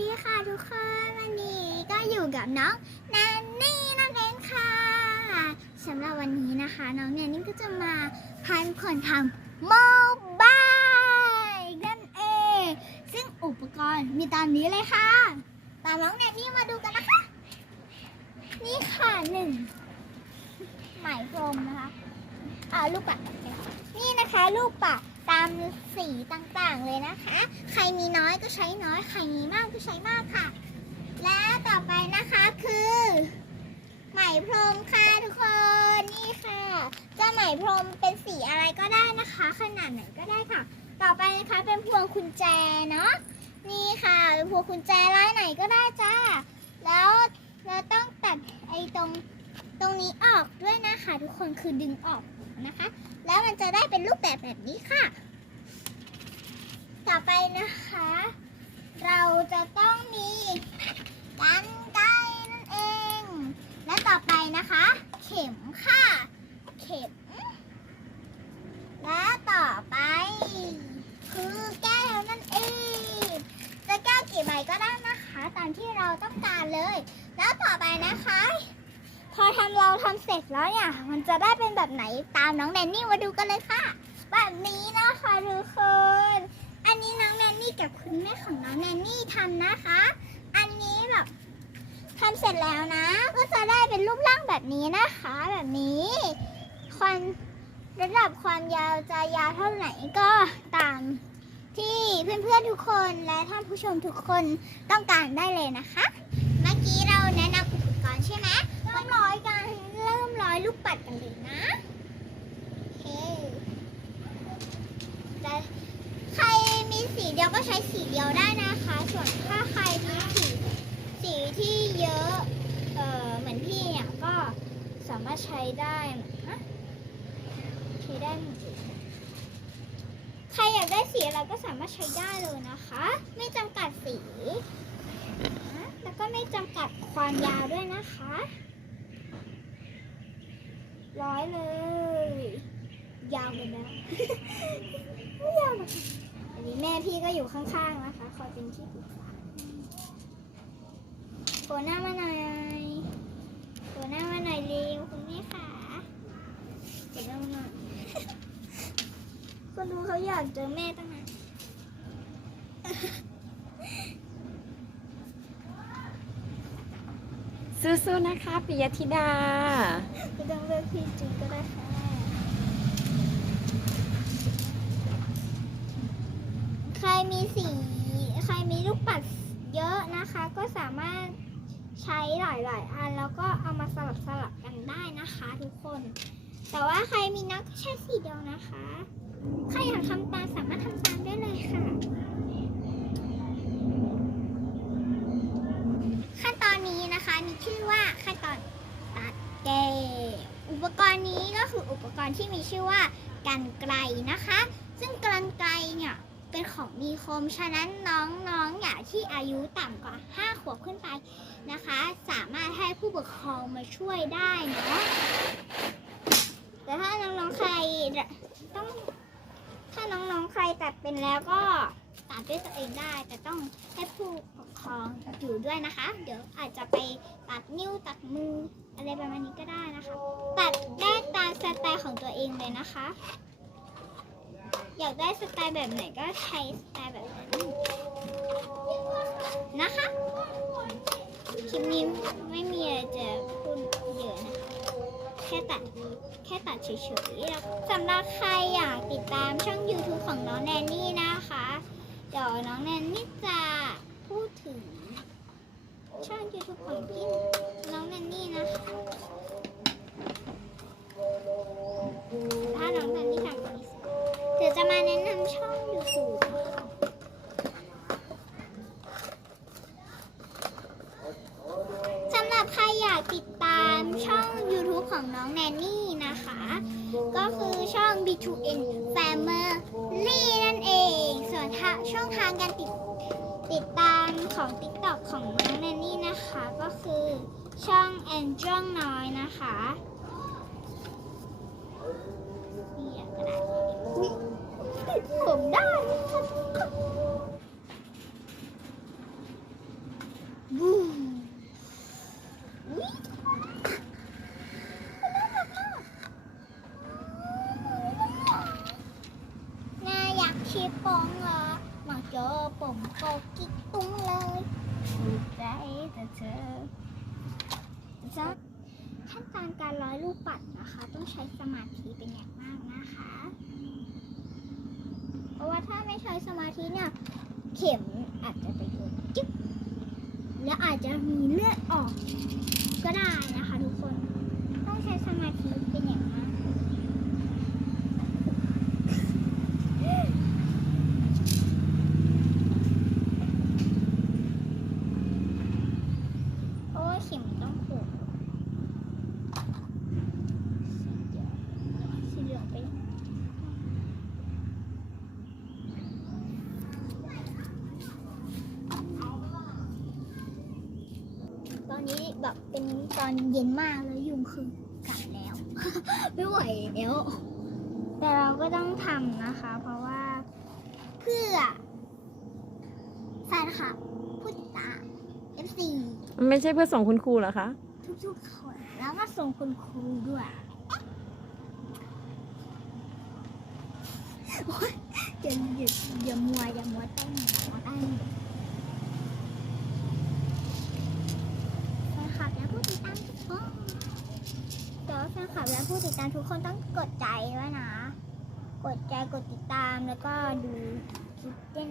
ดีค่ะทุกคนวันนี้ก็อยู่กับน้องแนนนี่นั่นเองค่ะสำหรับวันนี้นะคะ น้องแนนนี่ก็จะมาพาทุกคนทำโมบายนั่นเองซึ่งอุปกรณ์มีตามนี้เลยค่ะตามน้องแนนนี่มาดูกันนะคะ นี่ค่ะหนึ่งไหมพรมนะคะอ่าลูกปัดนี่นะคะ ลูกปัด ตามสีต่างๆเลยนะคะ ใครมีน้อยก็ใช้น้อย ใครมีมากก็ใช้มากค่ะ และต่อไปนะคะคือไหมพรมค่ะทุกคน นี่ค่ะจะไหมพรมเป็นสีอะไรก็ได้นะคะ ขนาดไหนก็ได้ค่ะ ต่อไปนะคะเป็นพวงกุญแจเนาะ นี่ค่ะเป็นพวงกุญแจร้ายไหนก็ได้จ้า แล้วเราต้องตัดไอ้ตรงตรงนี้ออกด้วยนะคะ ทุกคนคือดึงออก นะคะ แล้วมันจะได้เป็นรูปแบบแบบนี้ค่ะ ต่อไปนะคะ เราจะต้องมีกันไกรนั่นเอง และต่อไปนะคะ เข็มค่ะ เข็ม และต่อไป คือแก้วนั่นเอง จะแก้วกี่ใบก็ได้นะคะ ตามที่เราต้องการเลย แล้วต่อไปนะคะ พอทำ เราทำเสร็จแล้วเนี่ย มันจะได้เป็นแบบไหนตามน้องแนนนี่มาดูกันเลยค่ะ แบบนี้นะคะทุกคน อันนี้น้องแนนนี่กับคุณแม่ของน้องแนนนี่ทำนะคะ อันนี้แบบทำเสร็จแล้วนะ ก็จะได้เป็นรูปร่างแบบนี้นะคะ แบบนี้ความระดับความยาวจะยาวเท่าไหร่ก็ตามที่เพื่อนๆทุกคนและท่านผู้ชมทุกคนต้องการได้เลยนะคะ เมื่อกี้เราแนะนำอุปกรณ์ใช่ไหมเริ่มร้อยกันเริ่มร้อยลูกปัดกันเลยนะโอเคแต่ใครมีสีเดียวก็ใช้สีเดียวได้นะคะ ส่วนถ้าใครมีสีสีที่เยอะเอ่อเหมือนพี่เนี่ยก็ สามารถใช้ได้นะใช้ได้ใครอยากได้สีอะไรก็สามารถใช้ได้เลยนะคะ ไม่จำกัดสีแล้วก็ไม่จำกัดความยาวด้วยนะคะ ร้อยเลย ยาวไปแล้วไม่ยาวหรอกค่ะอันนี้แม่พี่ก็อยู่ข้างๆนะคะ คอยเป็นที่ปรึกษาโผล่หน้ามาน่อย โผล่หน้ามาหน่อยเร็วคุณแม่ค่ะโผล่หน้ามาหน่อยคนดูเขาอยากเจอแม่ตั้งนานสู้ๆนะคะปิยธิดา ไม่ต้องเลือกพี่จีก็ได้ค่ะใครมีสี ใครมีลูกปัดเยอะนะคะ ก็สามารถ ใช้หลายๆอันแล้วก็เอามาสลับสลับกันได้นะคะทุกคน แต่ว่าใครมีนักใช้สีเดียวนะคะ ใครอยากทำตามสามารถทำตามได้เลยค่ะ ขั้นตอนนี้นะคะมีชื่อว่าขั้นตอนตัดแก้อุปกรณ์นี้ก็คืออุปกรณ์ที่มีชื่อว่ากันไกลนะคะ ซึ่งกันไกลเนี่ยเป็น ของมีคม ฉะนั้นน้องๆ อย่าที่อายุต่ำกว่า 5 ขวบขึ้นไปนะคะ สามารถให้ผู้ปกครองมาช่วยได้นะแต่ถ้าน้องๆ ใครต้อง ถ้าน้องๆ ใครตัดเป็นแล้วก็ตัดด้วยตัวเองได้ แต่ต้องให้ผู้ปกครองอยู่ด้วยนะคะ เดี๋ยวอาจจะไปตัดนิ้วตัดมืออะไรประมาณนี้ก็ได้นะคะ ตัดได้ตามสไตล์ของตัวเองเลยนะคะ อยากได้สไตล์แบบไหนก็ใช้สไตล์แบบนั้นนะคะคลิปนี้ไม่มีอะไรจะพูดเยอะนะคะแค่ตัดแค่ตัดเฉยๆแล้วสำหรับใครอยากติดตามช่อง YouTube ของน้องแนนนี่นะคะ เดี๋ยวน้องแนนนี่จะพูดถึงช่อง YouTube ของพี่น้องแนนนี่นะคะ ของน้องแนนนี่นะคะ ก็คือช่อง B2N Family นั่นเอง ส่วนทาช่องทางการติดติดตามของ TikTok ของน้องแนนนี่นะคะ ก็คือช่อง a n g e l น้อยนะคะนี่กระดาษผมได้ผมโกกิ๊กตุ้งเลยถูกใจแต่เธอจะขั้นตอนการร้อยลูกปัด นะคะ ต้องใช้สมาธิเป็นอย่างมากนะคะ เพราะว่าถ้าไม่ใช้สมาธิเนี่ย เข็มอาจจะไปโดนจิ๊บแล้วอาจจะมีเลือดออกก็ได้นะคะทุกคน ต้องใช้สมาธิเป็นอย่างมากเพราะว่าเข็มต้องขูดสีเหลืองไป ตอนนี้ แบบเป็นตอนเย็นมากแล้วยุงคือกัดแล้ว ไม่ไหวแล้วแต่เราก็ต้องทำนะคะ เพราะว่าเพื่อแฟนคลับผู้ติดตาม FC ไม่ใช่เพื่อส่งคุณครูเหรอคะทุกๆคนแล้วก็ส่งคุณครูด้วยโอ๊ยอย่าอย่าอย่ามัวอย่ามัวเต้นอย่ามัวเต้นแฟนคลับและผู้ติดตามทุกคนแต่ว่าแฟนคลั บและผู้ติดตามทุกคนต้องกดใจด้วยนะ กดใจกดติดตามแล้วก็ดูคลิปด้น